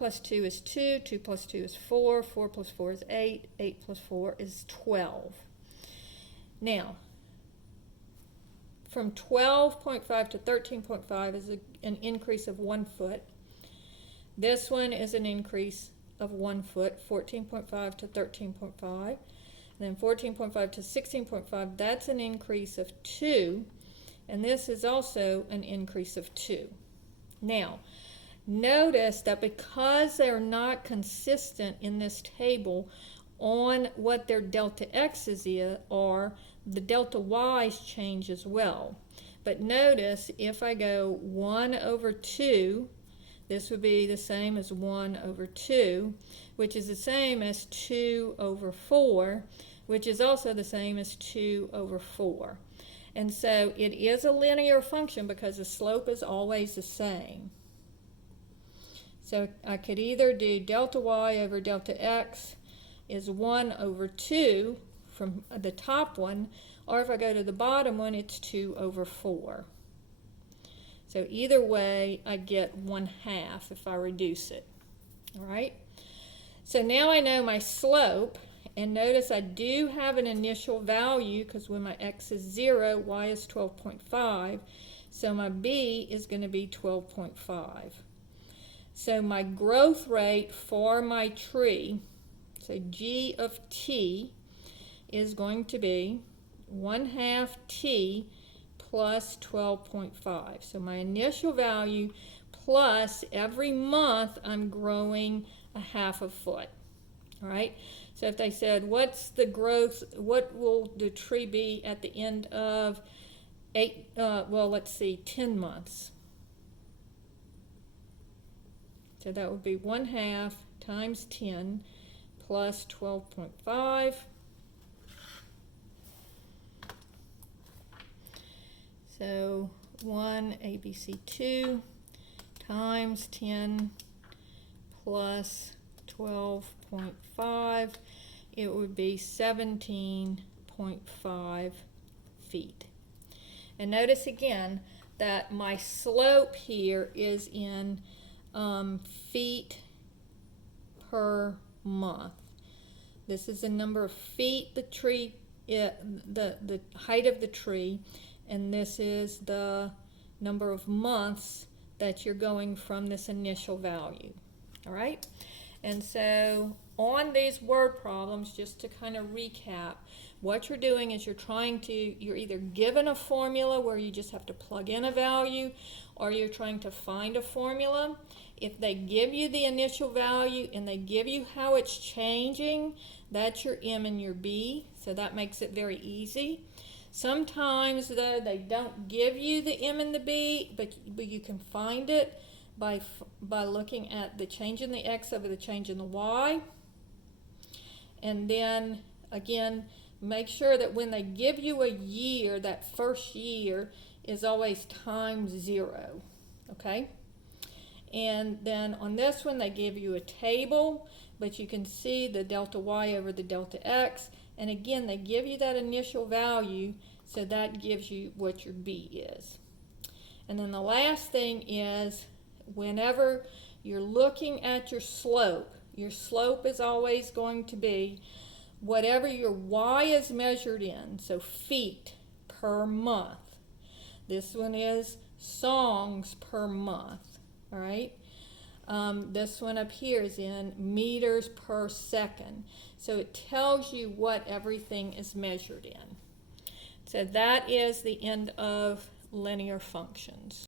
plus 2 is 2, 2 plus 2 is 4, 4 plus 4 is 8, 8 plus 4 is 12. Now, from 12.5 to 13.5 is an increase of 1 foot. This one is an increase of 1 foot, 14.5 to 13.5. And then 14.5 to 16.5, that's an increase of 2. And this is also an increase of 2. Now, notice that because they're not consistent in this table on what their delta x's are, the delta y's change as well. But notice if I go 1 over 2, this would be the same as 1 over 2, which is the same as 2 over 4, which is also the same as 2 over 4. And so it is a linear function because the slope is always the same. So I could either do delta y over delta x is 1 over 2 from the top one, or if I go to the bottom one, it's 2 over 4. So either way, I get 1/2 if I reduce it. All right? So now I know my slope, and notice I do have an initial value because when my x is 0, y is 12.5, so my b is going to be 12.5. So my growth rate for my tree, so g of t, is going to be 1/2 t plus 12.5. So my initial value plus every month I'm growing 1/2 foot. All right. So if they said, what's the growth, what will the tree be at the end of 10 months? So that would be 1/2 times 10 plus 12.5. So 1 ABC2 times 10 plus 12.5, it would be 17.5 feet. And notice again that my slope here is in feet per month. This is the number of feet the tree, the height of the tree, and this is the number of months that you're going from this initial value. All right? And so on these word problems, just to kind of recap, what you're doing is you're either given a formula where you just have to plug in a value, or you're trying to find a formula. If they give you the initial value and they give you how it's changing, that's your M and your B, so that makes it very easy. Sometimes, though, they don't give you the M and the B, but you can find it by looking at the change in the X over the change in the Y. And then, again, make sure that when they give you a year, that first year is always times 0, okay? And then on this one, they give you a table, but you can see the delta Y over the delta X. And again, they give you that initial value, so that gives you what your B is. And then the last thing is, whenever you're looking at your slope is always going to be whatever your Y is measured in, so feet per month. This one is songs per month, all right? This one up here is in meters per second. So it tells you what everything is measured in. So that is the end of linear functions.